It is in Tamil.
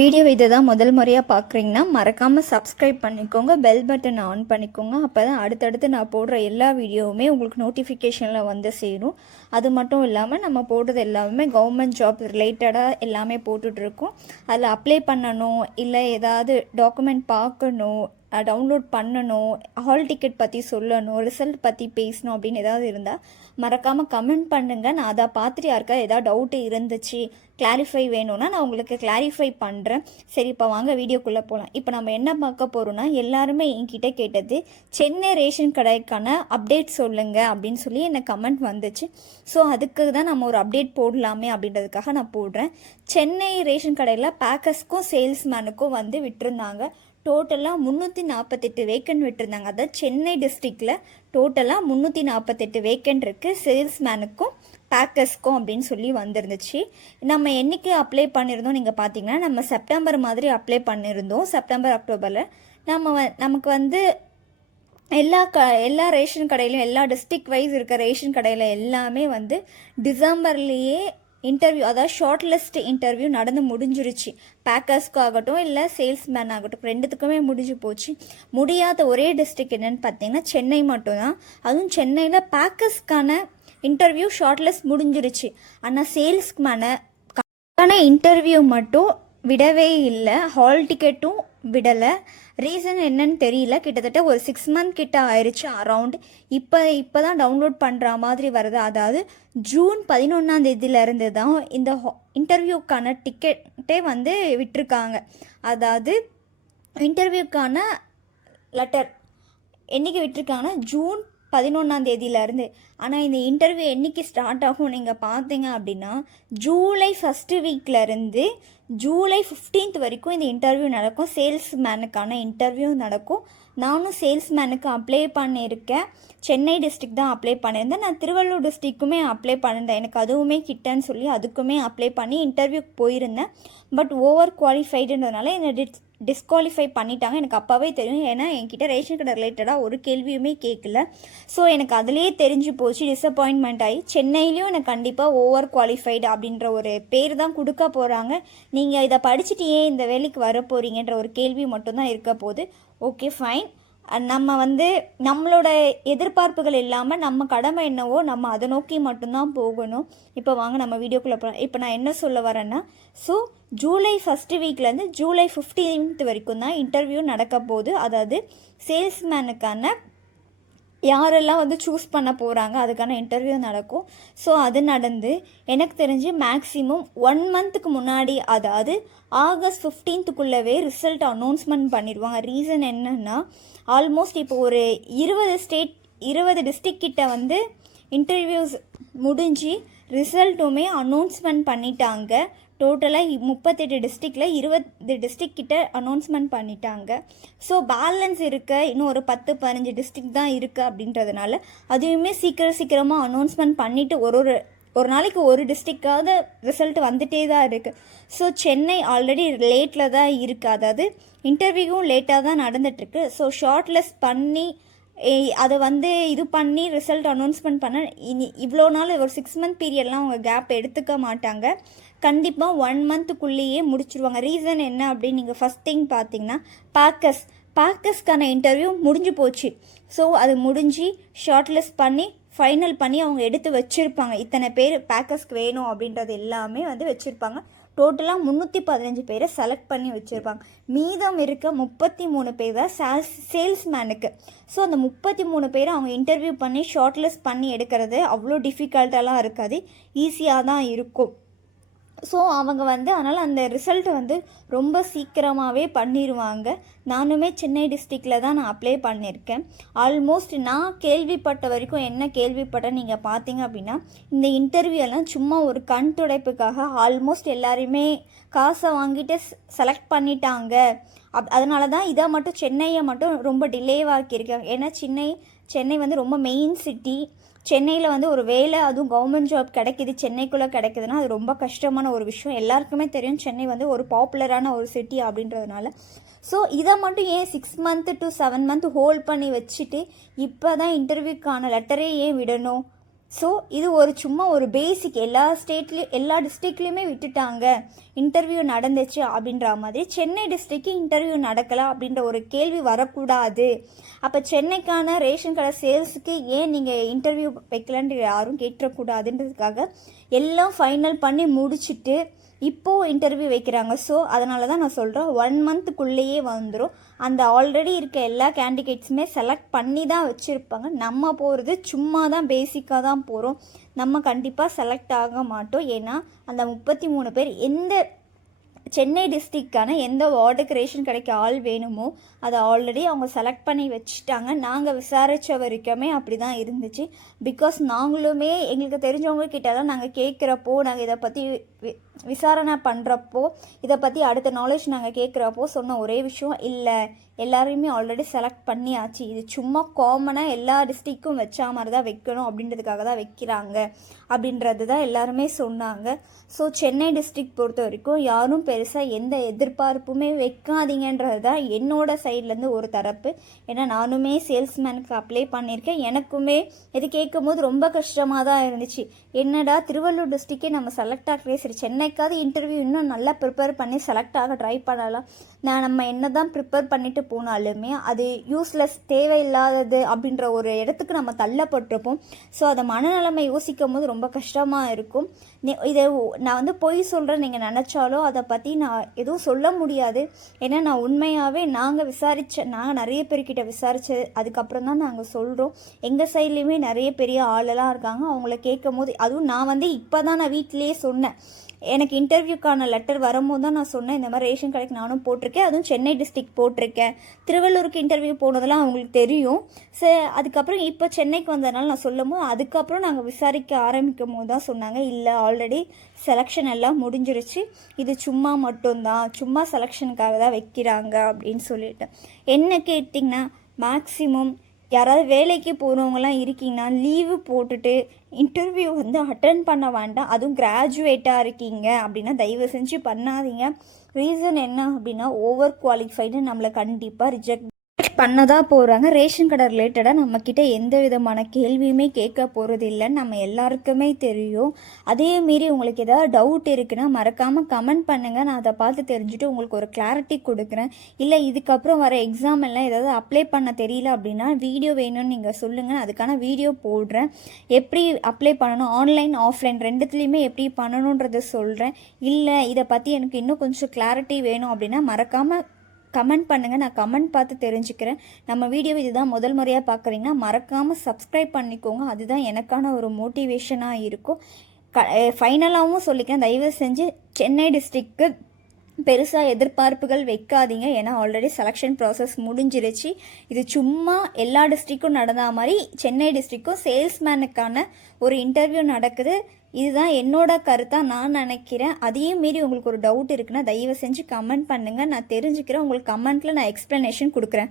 வீடியோ இதை தான் முதல் முறையாக பார்க்குறீங்கன்னா மறக்காமல் சப்ஸ்கிரைப் பண்ணிக்கோங்க, பெல் பட்டன் ஆன் பண்ணிக்கோங்க. அப்போ தான் அடுத்தடுத்து நான் போடுற எல்லா வீடியோவுமே உங்களுக்கு நோட்டிஃபிகேஷனில் வந்து சேரும். அது மட்டும் இல்லாமல் நம்ம போடுறது எல்லாமே கவர்மெண்ட் ஜாப் ரிலேட்டடாக எல்லாமே போட்டுட்ருக்கோம். அதில் அப்ளை பண்ணணும், இல்லை ஏதாவது டாக்குமெண்ட் பார்க்கணும், டவுன்லோட் பண்ணணும், ஹால் டிக்கெட் பற்றி சொல்லணும், ரிசல்ட் பற்றி பேசணும் அப்படின்னு ஏதாவது இருந்தால் மறக்காமல் கமெண்ட் பண்ணுங்கள். நான் அதை பார்த்துட்டு யாருக்கா ஏதாவது டவுட்டு இருந்துச்சு, கிளாரிஃபை வேணும்னா நான் உங்களுக்கு கிளாரிஃபை பண்ணுறேன். சரி, இப்போ வாங்க வீடியோக்குள்ளே போகலாம். இப்போ நம்ம என்ன பார்க்க போகிறோம்னா, எல்லாருமே என்கிட்ட கேட்டது சென்னை ரேஷன் கடைக்கான அப்டேட் சொல்லுங்கள் அப்படின்னு சொல்லி எனக்கு கமெண்ட் வந்துச்சு. ஸோ அதுக்கு தான் நம்ம ஒரு அப்டேட் போடலாமே அப்படின்றதுக்காக நான் போடுறேன். சென்னை ரேஷன் கடையில் பேக்கர்ஸ்க்கும் சேல்ஸ்மேனுக்கும் வந்து விட்டுருந்தாங்க. டோட்டலாக 348 வேக்கண்ட் விட்டுருந்தாங்க. அதாவது சென்னை டிஸ்ட்ரிக்டில் டோட்டலாக 348 வேக்கண்ட் இருக்குது சேல்ஸ்மேனுக்கும் பேக்கர்ஸ்க்கும் அப்படின்னு சொல்லி வந்துருந்துச்சு. நம்ம என்றைக்கு அப்ளை பண்ணியிருந்தோம் நீங்கள் பார்த்தீங்கன்னா, நம்ம செப்டம்பர் மாதிரி அப்ளை பண்ணியிருந்தோம். செப்டம்பர் அக்டோபரில் நமக்கு வந்து எல்லா ரேஷன் கடையிலும், எல்லா டிஸ்ட்ரிக்ட் வைஸ் இருக்க ரேஷன் கடையில் எல்லாமே வந்து டிசம்பர்லேயே இன்டர்வியூ, அதாவது ஷார்ட் லிஸ்ட் இன்டர்வியூ நடந்து முடிஞ்சிருச்சு. பேக்கர்ஸ்க்கு ஆகட்டும் இல்லை சேல்ஸ்மேன் ஆகட்டும், ரெண்டுத்துக்குமே முடிஞ்சு போச்சு. முடியாத ஒரே டிஸ்ட்ரிக்ட் என்னன்னு பார்த்தீங்கன்னா சென்னை மட்டும்தான். அதுவும் சென்னையில் பேக்கர்ஸ்க்கான இன்டர்வியூ ஷார்ட் லிஸ்ட் முடிஞ்சிருச்சு. ஆனால் சேல்ஸ்மேனுக்கான இன்டர்வியூ மட்டும் விடவே இல்லை, ஹால் டிக்கெட்டும் விடலை. ரீசன் என்னன்னு தெரியல. கிட்டத்தட்ட ஒரு 6 மந்த் கிட்ட ஆயிடுச்சு அரவுண்ட். இப்போ தான் டவுன்லோட் பண்ணுற மாதிரி வருது. அதாவது ஜூன் 11ஆம் தேதியிலேருந்து தான் இந்த இன்டர்வியூக்கான டிக்கெட்டே வந்து விட்டுருக்காங்க. அதாவது இன்டர்வியூக்கான லெட்டர் என்றைக்கு விட்டுருக்காங்கன்னா ஜூன் 11ஆம் தேதியிலேருந்து. ஆனால் இந்த இன்டர்வியூ என்றைக்கு ஸ்டார்ட் ஆகும் நீங்கள் பார்த்தீங்க அப்படின்னா, ஜூலை 1 வீக்லேருந்து ஜூலை 15 வரைக்கும் இந்த இன்டர்வியூ நடக்கும். சேல்ஸ்மேனுக்கான இன்டர்வியூ நடக்கும். நானும் சேல்ஸ்மேனுக்கு அப்ளை பண்ணியிருக்கேன். சென்னை டிஸ்ட்ரிக்ட் தான் அப்ளை பண்ணியிருந்தேன். நான் திருவள்ளூர் டிஸ்ட்ரிக்குமே அப்ளை பண்ணியிருந்தேன். எனக்கு அதுவுமே கிட்டன்னு சொல்லி அதுக்குமே அப்ளை பண்ணி இன்டர்வியூக்கு போயிருந்தேன். பட் ஓவர் குவாலிஃபைடுன்றதுனால என்னை டிஸ்குவாலிஃபை பண்ணிட்டாங்க. எனக்கு அப்போவே தெரியும். ஏன்னா என்கிட்ட ரேஷன் கடை ரிலேட்டடாக ஒரு கேள்வியுமே கேட்கல. ஸோ எனக்கு அதுலேயே தெரிஞ்சு போச்சு. டிசப்பாயின்மெண்ட் ஆகி சென்னையிலையும் எனக்கு கண்டிப்பாக ஓவர் குவாலிஃபைடு அப்படின்ற ஒரு பேர் தான் கொடுக்க போகிறாங்க. நீங்கள் இதை படிச்சுட்டு ஏன் இந்த வேலைக்கு வர போகிறீங்கன்ற ஒரு கேள்வி மட்டும்தான் இருக்க போகுது. Okay, fine. நம்ம வந்து நம்மளோட எதிர்பார்ப்புகள் இல்லாமல் நம்ம கடமை என்னவோ நம்ம அதை நோக்கி மட்டும்தான் போகணும். இப்போ வாங்க நம்ம வீடியோக்குள்ளே போகலாம். இப்போ நான் என்ன சொல்ல வரேன்னா, ஸோ ஜூலை 1 வீக்லேருந்து ஜூலை 15 வரைக்கும் தான் இன்டர்வியூ நடக்க போகுது. அதாவது சேல்ஸ்மேனுக்கான யாரெல்லாம் வந்து சூஸ் பண்ண போகிறாங்க அதுக்கான இன்டர்வியூ நடக்கும். ஸோ அது நடந்து எனக்கு தெரிஞ்சு மேக்ஸிமம் 1 மந்த்துக்கு முன்னாடி, அதாவது ஆகஸ்ட் 15க்குள்ளவே ரிசல்ட் அனௌன்ஸ்மெண்ட் பண்ணிடுவாங்க. ரீசன் என்னன்னா, ஆல்மோஸ்ட் இப்போ ஒரு 20 டிஸ்ட்ரிக்ட் கிட்ட வந்து இன்டர்வியூஸ் முடிஞ்சு ரிசல்ட்டுமே அனௌன்ஸ்மெண்ட் பண்ணிட்டாங்க. டோட்டலாக 38 டிஸ்ட்ரிக்டில் 20 டிஸ்ட்ரிக்ட் கிட்ட அனௌன்ஸ்மெண்ட் பண்ணிட்டாங்க. ஸோ பேலன்ஸ் இருக்க இன்னும் ஒரு 10-15 டிஸ்ட்ரிக்ட் தான் இருக்குது. அப்படின்றதுனால அதுவுமே சீக்கிரமாக அனௌன்ஸ்மெண்ட் பண்ணிவிட்டு ஒரு நாளைக்கு ஒரு டிஸ்ட்ரிக்டாவது ரிசல்ட் வந்துட்டே தான் இருக்குது. ஸோ சென்னை ஆல்ரெடி லேட்டில் தான் இருக்குது. அதாவது இன்டர்வியூவும் லேட்டாக தான் நடந்துகிட்ருக்கு. ஸோ ஷார்ட் லிஸ்ட் பண்ணி அதை வந்து இது பண்ணி ரிசல்ட் அனௌன்ஸ்மெண்ட் பண்ண இவ்வளோ நாள் ஒரு 6 மந்த் பீரியட்லாம் அவங்க கேப் எடுத்துக்க மாட்டாங்க. கண்டிப்பாக 1 மந்த்துக்குள்ளேயே முடிச்சிருவாங்க. ரீசன் என்ன அப்படின்னு நீங்கள் ஃபஸ்ட் திங் பார்த்தீங்கன்னா, பேக்கர்ஸ்க்கான இன்டர்வியூ முடிஞ்சு போச்சு. ஸோ அது முடிஞ்சு ஷார்ட் லிஸ்ட் பண்ணி ஃபைனல் பண்ணி அவங்க எடுத்து வச்சுருப்பாங்க. இத்தனை பேர் பேக்கர்ஸ்க்கு வேணும் அப்படின்றது எல்லாமே வந்து வச்சுருப்பாங்க. டோட்டலாக 315 பேரை செலக்ட் பண்ணி வச்சுருப்பாங்க. மீதம் இருக்க 33 பேர் தான் சேல்ஸ்மேனுக்கு. ஸோ அந்த 33 பேரை அவங்க இன்டர்வியூ பண்ணி ஷார்ட் லிஸ்ட் பண்ணி எடுக்கிறது அவ்வளோ டிஃபிகல்ட்டாலாம் இருக்காது, ஈஸியாக தான் இருக்கும். ஸோ அவங்க வந்து அதனால் அந்த ரிசல்ட்டை வந்து ரொம்ப சீக்கிரமாகவே பண்ணிடுவாங்க. நானுமே சென்னை டிஸ்ட்ரிக்டில் தான் நான் அப்ளை பண்ணியிருக்கேன். ஆல்மோஸ்ட் நான் கேள்விப்பட்ட வரைக்கும் என்ன கேள்விப்பட்டேன் நீங்கள் பார்த்தீங்க அப்படின்னா, இந்த இன்டர்வியூலாம் சும்மா ஒரு கண் துடைப்புக்காக ஆல்மோஸ்ட் எல்லாருமே காசை வாங்கிட்டு செலக்ட் பண்ணிட்டாங்க. அதனால தான் இதை மட்டும் சென்னையை மட்டும் ரொம்ப டிலேவாக்கியிருக்காங்க. ஏன்னா சென்னை வந்து ரொம்ப மெயின் சிட்டி. சென்னையில் வந்து ஒரு வேலை, அதுவும் கவர்மெண்ட் ஜாப் கிடைக்கிது சென்னைக்குள்ளே கிடைக்குதுன்னா அது ரொம்ப கஷ்டமான ஒரு விஷயம். எல்லாருக்குமே தெரியும் சென்னை வந்து ஒரு பாப்புலரான ஒரு சிட்டி அப்படின்றதுனால. ஸோ இதை மட்டும் ஏன் 6 மந்த் to 7 மந்த் ஹோல்ட் பண்ணி வச்சுட்டு இப்போ தான் இன்டர்வியூக்கான லெட்டரே ஏன் விடணும்? ஸோ இது ஒரு சும்மா ஒரு பேசிக் எல்லா ஸ்டேட்லேயும் எல்லா டிஸ்ட்ரிக்ட்லேயுமே விட்டுட்டாங்க, இன்டர்வியூ நடந்துச்சு அப்படின்ற மாதிரி சென்னை டிஸ்ட்ரிக்ட் இன்டர்வியூ நடக்கலை அப்படின்ற ஒரு கேள்வி வரக்கூடாது. அப்போ சென்னைக்கான ரேஷன் கடை சேல்ஸுக்கு ஏன் நீங்கள் இன்டர்வியூ வைக்கலன்னு யாரும் கேட்டுறக்கூடாதுன்றதுக்காக எல்லாம் ஃபைனல் பண்ணி முடிச்சுட்டு இப்போது இன்டர்வியூ வைக்கிறாங்க. ஸோ அதனால தான் நான் சொல்கிறேன் 1 மந்த்துக்குள்ளேயே வந்துடும். அந்த ஆல்ரெடி இருக்க எல்லா கேண்டிடேட்ஸுமே செலக்ட் பண்ணி தான் வச்சுருப்பாங்க. நம்ம போகிறது சும்மா தான் பேசிக்காக தான் போகிறோம். நம்ம கண்டிப்பாக செலக்ட் ஆக மாட்டோம். ஏன்னா அந்த 33 பேர் எந்த சென்னை டிஸ்ட்ரிக்டான எந்த வார்டுக்கு ரேஷன் கடைக்கு ஆள் வேணுமோ அதை ஆல்ரெடி அவங்க செலக்ட் பண்ணி வச்சுட்டாங்க. நாங்கள் விசாரித்த வரைக்குமே அப்படி தான் இருந்துச்சு. பிகாஸ் நாங்களுமே எங்களுக்கு தெரிஞ்சவங்க கிட்ட தான் நாங்கள் கேட்குறப்போ, நாங்கள் இதை பற்றி விசாரணை பண்ணுறப்போ, இதை பற்றி அடுத்த நாலேஜ் நாங்கள் கேட்குறப்போ சொன்ன ஒரே விஷயம், இல்லை எல்லாரையுமே ஆல்ரெடி செலக்ட் பண்ணியாச்சு, இது சும்மா காமனாக எல்லா டிஸ்ட்ரிக்கும் வச்சா மாதிரி தான் வைக்கணும் அப்படின்றதுக்காக தான் வைக்கிறாங்க அப்படின்றது தான் எல்லாருமே சொன்னாங்க. ஸோ சென்னை டிஸ்ட்ரிக்ட் பொறுத்த வரைக்கும் யாரும் பெருசாக எந்த எதிர்பார்ப்புமே வைக்காதீங்கன்றது தான் என்னோட சைட்லேருந்து ஒரு தரப்பு. ஏன்னா நானுமே சேல்ஸ்மேனுக்கு அப்ளை பண்ணியிருக்கேன். எனக்குமே இது கேட்கும் போது ரொம்ப கஷ்டமாக தான் இருந்துச்சு. என்னடா திருவள்ளூர் டிஸ்ட்ரிக்டே நம்ம செலக்ட் ஆகவே, சரி சென்னைக்காவது இன்டர்வியூ இன்னும் நல்லா ப்ரிப்பேர் பண்ணி செலக்ட் ஆக ட்ரை பண்ணலாம். நம்ம என்ன தான் ப்ரிப்பேர் பண்ணிட்டு போனாலுமே அது யூஸ்லெஸ், தேவையில்லாதது அப்படின்ற ஒரு இடத்துக்கு நம்ம தள்ளப்பட்டிருப்போம். ஸோ அதை மனநிலைமை யோசிக்கும் போது ரொம்ப கஷ்டமாக இருக்கும். இதை நான் வந்து பொய் சொல்கிறேன் நீங்கள் நினச்சாலும் அதை பற்றி நான் எதுவும் சொல்ல முடியாது. ஏன்னா நான் உண்மையாகவே நாங்கள் நிறைய பேர்கிட்ட விசாரித்தது அதுக்கப்புறம் தான் நாங்கள் சொல்கிறோம். எங்கள் சைட்லேயுமே நிறைய பெரிய ஆளெல்லாம் இருக்காங்க. அவங்கள கேட்கும் போது அதுவும் நான் வந்து இப்போ தான் நான் வீட்டிலேயே சொன்னேன். எனக்கு இன்டர்வியூக்கான லெட்டர் வரும்போது தான் நான் சொன்னேன், இந்த மாதிரி ரேஷன் கடைக்கு நானும் போட்டிருக்கேன், அதுவும் சென்னை டிஸ்ட்ரிக்ட் போட்டிருக்கேன். திருவள்ளூருக்கு இன்டர்வியூ போனதெல்லாம் அவங்களுக்கு தெரியும். அதுக்கப்புறம் இப்போ சென்னைக்கு வந்ததுனால நான் சொல்லும் போது அதுக்கப்புறம் நாங்கள் விசாரிக்க ஆரம்பிக்கும் போது தான் சொன்னாங்க, இல்லை ஆல்ரெடி செலெக்ஷன் எல்லாம் முடிஞ்சிருச்சு, இது சும்மா மட்டும்தான், சும்மா செலெக்ஷனுக்காக தான் வைக்கிறாங்க அப்படின்னு சொல்லிட்டு. என்ன கேட்டிங்கன்னா மேக்ஸிமம் யாராவது வேலைக்கு போகிறவங்களாம் இருக்கீங்கன்னா லீவு போட்டுட்டு இன்டர்வியூ வந்து அட்டன் பண்ண வேண்டாம். அதுவும் கிராஜுவேட்டாக இருக்கீங்க அப்படின்னா தயவு செஞ்சு பண்ணாதீங்க. ரீசன் என்ன அப்படின்னா ஓவர் குவாலிஃபைடு நம்மளை கண்டிப்பாக ரிஜெக்ட் பண்ணதான் போகிறாங்க. ரேஷன் கடை ரிலேட்டடாக நம்மக்கிட்ட எந்த விதமான கேள்வியுமே கேட்க போகிறது இல்லைன்னு நம்ம எல்லாருக்குமே தெரியும். அதே மீறி உங்களுக்கு ஏதாவது டவுட் இருக்குன்னா மறக்காமல் கமெண்ட் பண்ணுங்கள். நான் அதை பார்த்து தெரிஞ்சுட்டு உங்களுக்கு ஒரு கிளாரிட்டி கொடுக்குறேன். இல்லை இதுக்கப்புறம் வர எக்ஸாம் எல்லாம் ஏதாவது அப்ளை பண்ண தெரியல அப்படின்னா வீடியோ வேணும்னு நீங்கள் சொல்லுங்கள், அதுக்கான வீடியோ போடுறேன். எப்படி அப்ளை பண்ணணும், ஆன்லைன் ஆஃப்லைன் ரெண்டுத்துலேயுமே எப்படி பண்ணணுன்றதை சொல்கிறேன். இல்லை இதை பற்றி எனக்கு இன்னும் கொஞ்சம் கிளாரிட்டி வேணும் அப்படின்னா மறக்காமல் கமெண்ட் பண்ணுங்கள், நான் கமெண்ட் பார்த்து தெரிஞ்சுக்கிறேன். நம்ம வீடியோ இதுதான் முதல் முறையாக பார்க்குறீங்கன்னா மறக்காமல் சப்ஸ்கிரைப் பண்ணிக்கோங்க. அதுதான் எனக்கான ஒரு மோட்டிவேஷனாக இருக்கும். ஃபைனலாகவும் சொல்லிக்கிறேன், தயவு செஞ்சு சென்னை டிஸ்ட்ரிக்க்கு பெருசாக எதிர்பார்ப்புகள் வைக்காதீங்க. ஏன்னா ஆல்ரெடி செலெக்ஷன் ப்ராசஸ் முடிஞ்சிருச்சு. இது சும்மா எல்லா டிஸ்ட்ரிக்கும் நடந்த மாதிரி சென்னை டிஸ்ட்ரிக்கும் சேல்ஸ்மேனுக்கான ஒரு இன்டர்வியூ நடக்குது. இதுதான் என்னோட கருத்தாக நான் நினைக்கிறேன். அதையும் மீறி உங்களுக்கு ஒரு டவுட் இருக்குன்னா தயவு செஞ்சு கமெண்ட் பண்ணுங்கள், நான் தெரிஞ்சுக்கிறேன். உங்களுக்கு கமெண்ட்டில் நான் எக்ஸ்ப்ளனேஷன் கொடுக்குறேன்.